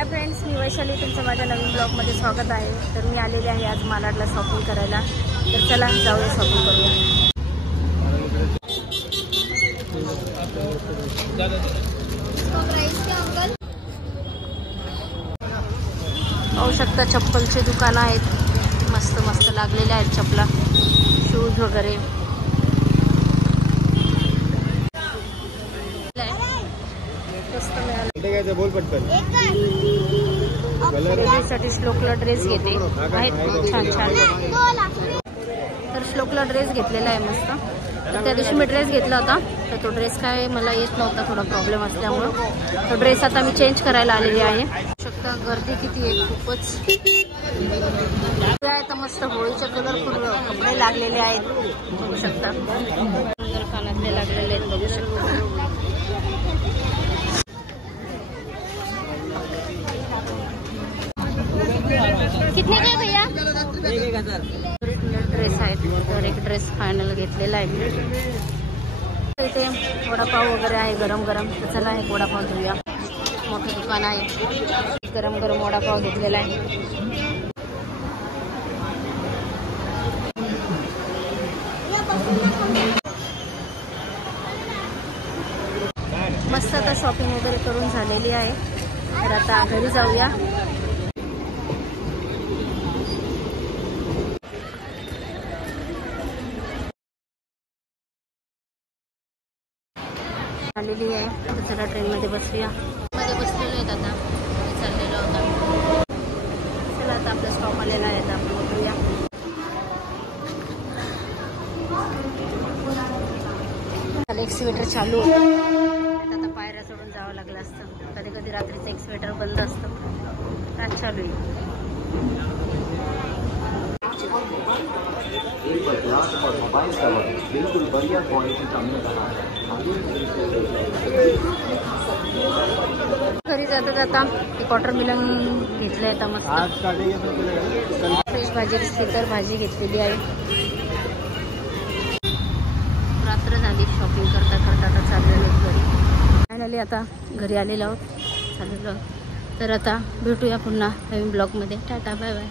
Hi friends, मी वैशाली, तुमचं माझ्या नवीन ब्लॉगमध्ये स्वागत आहे। तर मी आलेले आहे आज मालाडला शॉपिंग करायला। तर चला जाऊया शॉपिंग करूया। पाहू शकता चप्पलचे दुकान आहेत, मस्त मस्त लागलेले आहेत चप्पला, शूज वगैरे। बोल पटकन साठी श्लोकला ड्रेस घेते आहेत, छान छान। तर श्लोकला ड्रेस घेतलेला आहे मस्त। तर त्या दिवशी मी ड्रेस घेतला होता, तर तो ड्रेस काय मला येत नव्हता, थोडा प्रॉब्लेम असल्यामुळं तो ड्रेस आता मी चेंज करायला आलेली आहे। शकता गर्दी किती आहे, खूपच आहे। तर मस्त होळीचे कलरफुल कपडे लागलेले आहेत, बघू शकता। सुंदर कानातले लागलेले आहेत, बघू शकता। कितने का भैया? 1000 ड्रेस आहेत। तर एक ड्रेस फायनल घेतलेला आहे। इथे वडापाव वगैरे आहे गरम गरम। तर चला एक वडापाव घेऊया, मोठं दुकान आहे, गरम गरम वडापाव घेतलेला आहे। मस्त आता शॉपिंग वगैरे करून झालेली आहे। तर आता घरी जाऊया। आलेली आहे, तर चला ट्रेनमध्ये बसूया। मध्ये बसलेलो आहेत, आता चाललेलो होता। चला आता आपला स्टॉप आलेला आहे, आता आपण उतरूया। एक्सिवेटर चालू होतं, आता पायऱ्या सोडून जावं लागलं असतं। कधी कधी रात्रीचं एक्सिवेटर बंद असतं, आज चालू आहे। बिल्कुल बढ़िया क्वालिटी का मिल रहा है। घरी जाता जाता एक वॉटरमेलन घेतलंय, आता मस्त फ्रेश भाजी असली तर भाजी घेतलेली आहे। रात्र झाली, शॉपिंग करता करता आता चाललेलो घरी। फायनली आता घरी आलेलो आहोत, चाललेलो आहोत। तर आता भेटूया पुन्हा नवीन ब्लॉगमध्ये। Tata, bye bye.